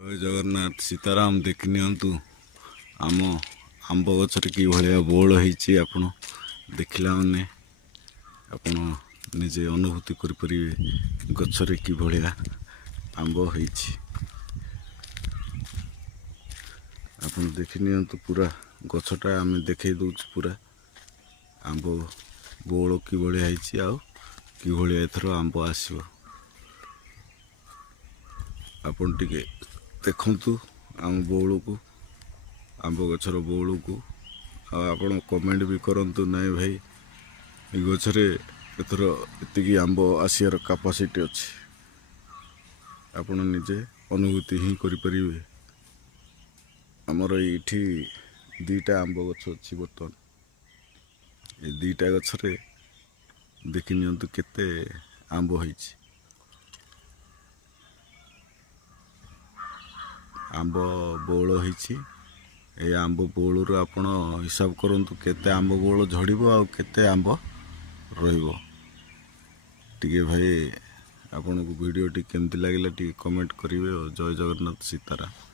ଜୟ ଜଗନ୍ନାଥ ସୀତାରାମ ଦେଖି ନିଅନ୍ତୁ ଆମ ଆମ୍ବ ଗଛରେ କି ଭଳିଆ ବଉଳ ହେଇଛି। ଆପଣ ଦେଖିଲା ମାନେ ଆପଣ ନିଜେ ଅନୁଭୂତି କରିପାରିବେ ଗଛରେ କି ଭଳିଆ ଆମ୍ବ ହେଇଛି। ଆପଣ ଦେଖି ନିଅନ୍ତୁ ପୁରା ଗଛଟା ଆମେ ଦେଖେଇ ଦେଉଛୁ ପୁରା ଆମ୍ବ ବଉଳ କି ଭଳିଆ ହେଇଛି ଆଉ କି ଭଳିଆ ଏଥର ଆମ୍ବ ଆସିବ। ଆପଣ ଟିକେ ଦେଖନ୍ତୁ ଆମ ବଉଳକୁ, ଆମ୍ବ ଗଛର ବଉଳକୁ, ଆଉ ଆପଣ କମେଣ୍ଟ ବି କରନ୍ତୁ ନାଇଁ ଭାଇ ଏ ଗଛରେ ଏଥର ଏତିକି ଆମ୍ବ ଆସିବାର କାପାସିଟି ଅଛି। ଆପଣ ନିଜେ ଅନୁଭୂତି ହିଁ କରିପାରିବେ। ଆମର ଏଇଠି ଦୁଇଟା ଆମ୍ବ ଗଛ ଅଛି। ବର୍ତ୍ତମାନ ଏ ଦୁଇଟା ଗଛରେ ଦେଖି ନିଅନ୍ତୁ କେତେ ଆମ୍ବ ହେଇଛି। ଆମ୍ବ ବଉଳ ହେଇଛି। ଏ ଆମ୍ବ ବଉଳରୁ ଆପଣ ହିସାବ କରନ୍ତୁ କେତେ ଆମ୍ବ ବଉଳ ଝଡ଼ିବ ଆଉ କେତେ ଆମ୍ବ ରହିବ। ଟିକେ ଭାଇ ଆପଣଙ୍କୁ ଭିଡ଼ିଓଟି କେମିତି ଲାଗିଲା ଟିକେ କମେଣ୍ଟ କରିବେ। ଆଉ ଜୟ ଜଗନ୍ନାଥ ସୀତାରାମ।